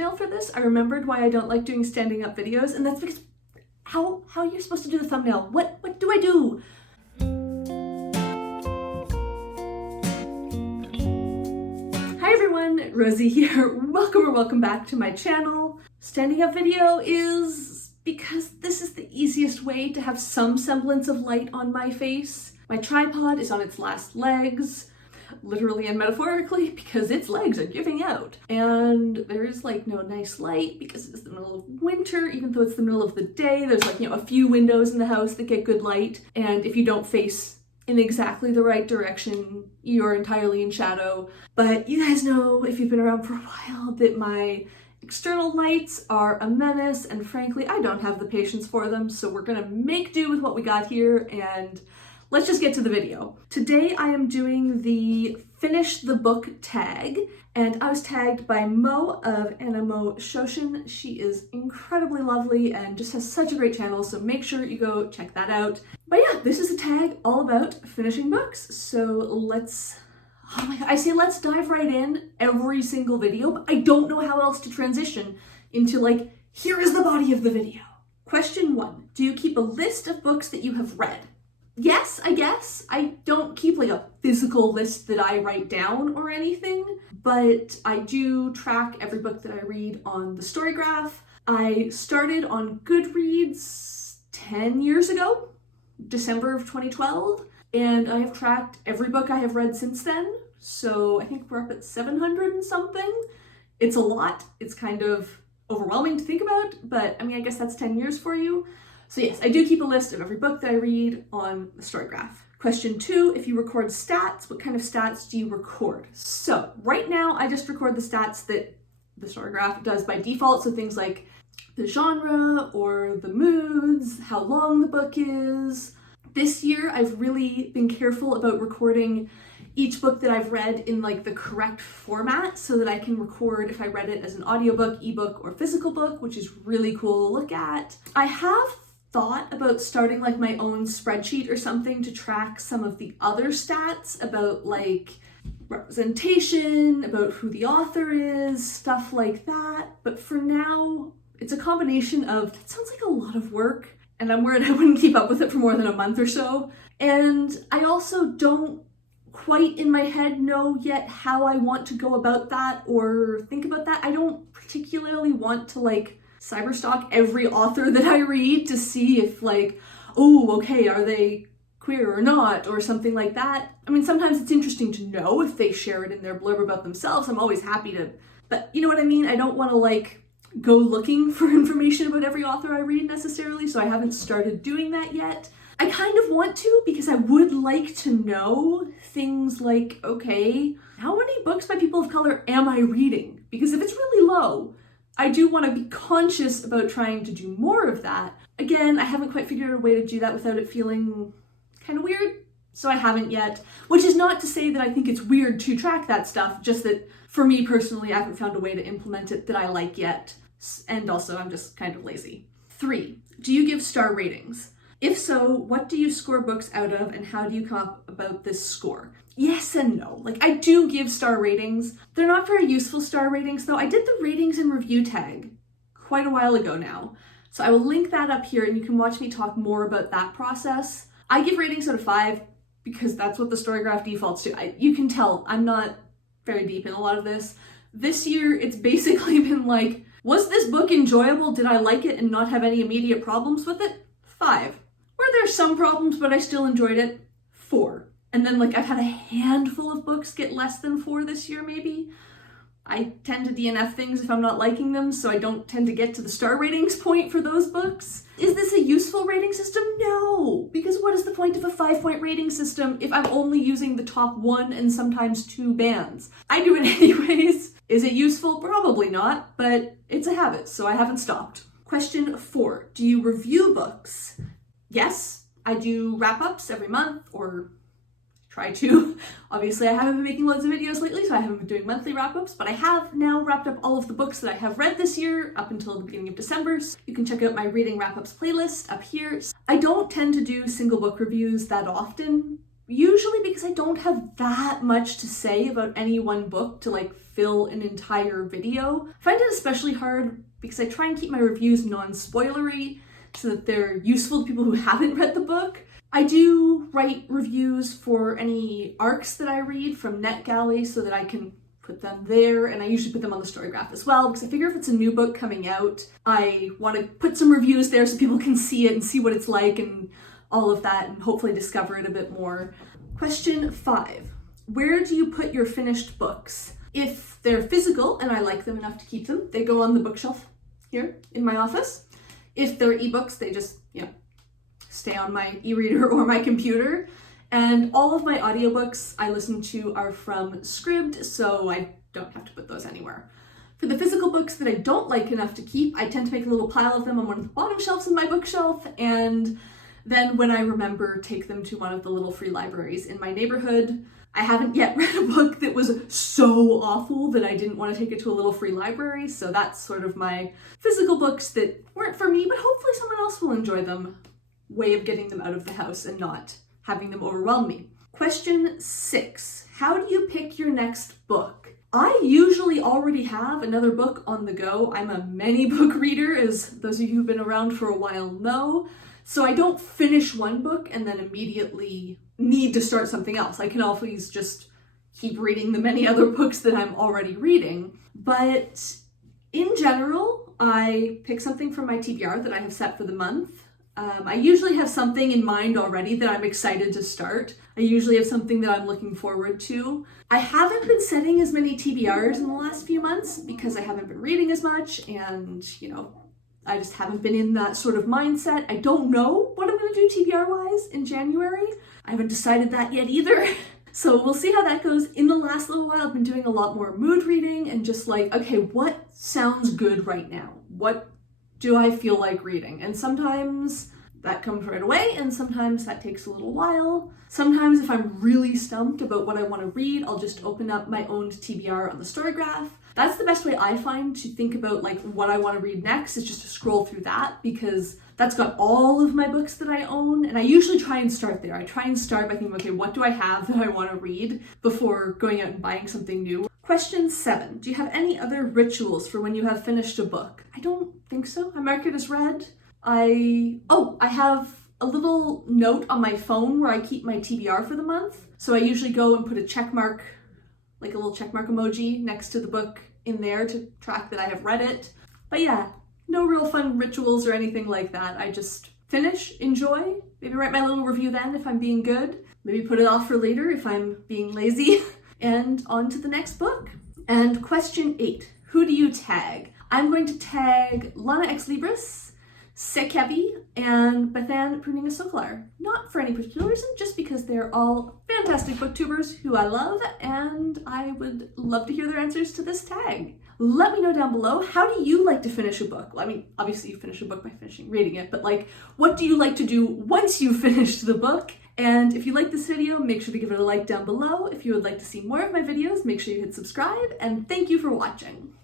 thumbnail for this, I remembered why I don't like doing standing up videos, and that's because how are you supposed to do the thumbnail? What do I do? Hi everyone, Rosie here. Welcome back to my channel. Standing up video is because this is the easiest way to have some semblance of light on my face. My tripod is on its last legs, literally and metaphorically, because its legs are giving out. And there's like no nice light because it's the middle of winter, even though it's the middle of the day. There's like, a few windows in the house that get good light. And if you don't face in exactly the right direction, you're entirely in shadow. But you guys know, if you've been around for a while, that my external lights are a menace, and frankly, I don't have the patience for them. So we're gonna make do with what we got here, and let's just get to the video. Today I am doing the finish the book tag, and I was tagged by Mo of Animo Shoshin. She is incredibly lovely and just has such a great channel, so make sure you go check that out. But yeah, this is a tag all about finishing books, so let's dive right in every single video, but I don't know how else to transition into like, here is the body of the video. Question 1, do you keep a list of books that you have read? Yes, I guess. I don't keep like a physical list that I write down or anything, but I do track every book that I read on the story graph. I started on Goodreads 10 years ago, December of 2012, and I have tracked every book I have read since then. So I think we're up at 700 and something. It's a lot. It's kind of overwhelming to think about, but I mean, I guess that's 10 years for you. So yes, I do keep a list of every book that I read on the story graph. Question 2, if you record stats, what kind of stats do you record? So right now I just record the stats that the story graph does by default. So things like the genre or the moods, how long the book is. This year I've really been careful about recording each book that I've read in like the correct format so that I can record if I read it as an audiobook, ebook, or physical book, which is really cool to look at. I have thought about starting like my own spreadsheet or something to track some of the other stats about like representation, about who the author is, stuff like that. But for now, it's a combination of, that sounds like a lot of work, and I'm worried I wouldn't keep up with it for more than a month or so. And I also don't quite in my head know yet how I want to go about that or think about that. I don't particularly want to like cyberstalk every author that I read to see if like, oh, okay, are they queer or not, or something like that. I mean, sometimes it's interesting to know if they share it in their blurb about themselves. I'm always happy to, but you know what I mean? I don't want to like go looking for information about every author I read necessarily, so I haven't started doing that yet. I kind of want to, because I would like to know things like, okay, how many books by people of color am I reading? Because if it's really low, I do want to be conscious about trying to do more of that. Again, I haven't quite figured out a way to do that without it feeling kind of weird, so I haven't yet. Which is not to say that I think it's weird to track that stuff, just that for me personally, I haven't found a way to implement it that I like yet. And also, I'm just kind of lazy. 3, do you give star ratings? If so, what do you score books out of, and how do you come up about this score? Yes and no. Like, I do give star ratings. They're not very useful star ratings though. I did the ratings and review tag quite a while ago now. So I will link that up here and you can watch me talk more about that process. I give ratings out of 5 because that's what the story graph defaults to. You can tell I'm not very deep in a lot of this. This year, it's basically been like, was this book enjoyable? Did I like it and not have any immediate problems with it? 5. Were there some problems, but I still enjoyed it? 4. And then like I've had a handful of books get less than 4 this year maybe. I tend to DNF things if I'm not liking them, so I don't tend to get to the star ratings point for those books. Is this a useful rating system? No, because what is the point of a 5-point rating system if I'm only using the top 1 and sometimes 2 bands? I do it anyways. Is it useful? Probably not, but it's a habit, so I haven't stopped. Question 4, do you review books? Yes, I do wrap-ups every month, or try to. Obviously, I haven't been making loads of videos lately, so I haven't been doing monthly wrap-ups, but I have now wrapped up all of the books that I have read this year up until the beginning of December. So you can check out my reading wrap-ups playlist up here. I don't tend to do single book reviews that often usually because I don't have that much to say about any one book to like fill an entire video. I find it especially hard because I try and keep my reviews non-spoilery so that they're useful to people who haven't read the book. I do write reviews for any arcs that I read from NetGalley so that I can put them there, and I usually put them on the Storygraph as well because I figure if it's a new book coming out, I want to put some reviews there so people can see it and see what it's like and all of that, and hopefully discover it a bit more. Question 5. Where do you put your finished books? If they're physical and I like them enough to keep them, they go on the bookshelf here in my office. If they're ebooks, they just, stay on my e-reader or my computer. And all of my audiobooks I listen to are from Scribd, so I don't have to put those anywhere. For the physical books that I don't like enough to keep, I tend to make a little pile of them on one of the bottom shelves in my bookshelf, and then when I remember, take them to one of the little free libraries in my neighborhood. I haven't yet read a book that was so awful that I didn't want to take it to a little free library, so that's sort of my physical books that weren't for me, but hopefully someone else will enjoy them. Way of getting them out of the house and not having them overwhelm me. Question 6. How do you pick your next book? I usually already have another book on the go. I'm a many book reader, as those of you who've been around for a while know. So I don't finish one book and then immediately need to start something else. I can always just keep reading the many other books that I'm already reading. But in general, I pick something from my TBR that I have set for the month. I usually have something in mind already that I'm excited to start. I usually have something that I'm looking forward to. I haven't been setting as many TBRs in the last few months because I haven't been reading as much and, I just haven't been in that sort of mindset. I don't know what I'm going to do TBR-wise in January. I haven't decided that yet either. So we'll see how that goes. In the last little while, I've been doing a lot more mood reading and just like, okay, what sounds good right now? What do I feel like reading? And sometimes that comes right away, and sometimes that takes a little while. Sometimes if I'm really stumped about what I want to read, I'll just open up my own TBR on the Storygraph. That's the best way I find to think about like what I want to read next, is just to scroll through that, because that's got all of my books that I own, and I usually try and start there. I try and start by thinking, okay, what do I have that I want to read before going out and buying something new? Question 7. Do you have any other rituals for when you have finished a book? I don't think so. I mark it as read. I have a little note on my phone where I keep my TBR for the month. So I usually go and put a check mark, like a little check mark emoji next to the book in there to track that I have read it. But yeah, no real fun rituals or anything like that. I just finish, enjoy, maybe write my little review then if I'm being good, maybe put it off for later if I'm being lazy, and on to the next book. And question 8, who do you tag? I'm going to tag Lana Ex Libris, Sekevi, and Bethan Pruning a Socolar. Not for any particular reason, just because they're all fantastic booktubers who I love, and I would love to hear their answers to this tag. Let me know down below, how do you like to finish a book? Well, I mean, obviously you finish a book by reading it, but like, what do you like to do once you've finished the book? And if you like this video, make sure to give it a like down below. If you would like to see more of my videos, make sure you hit subscribe, and thank you for watching.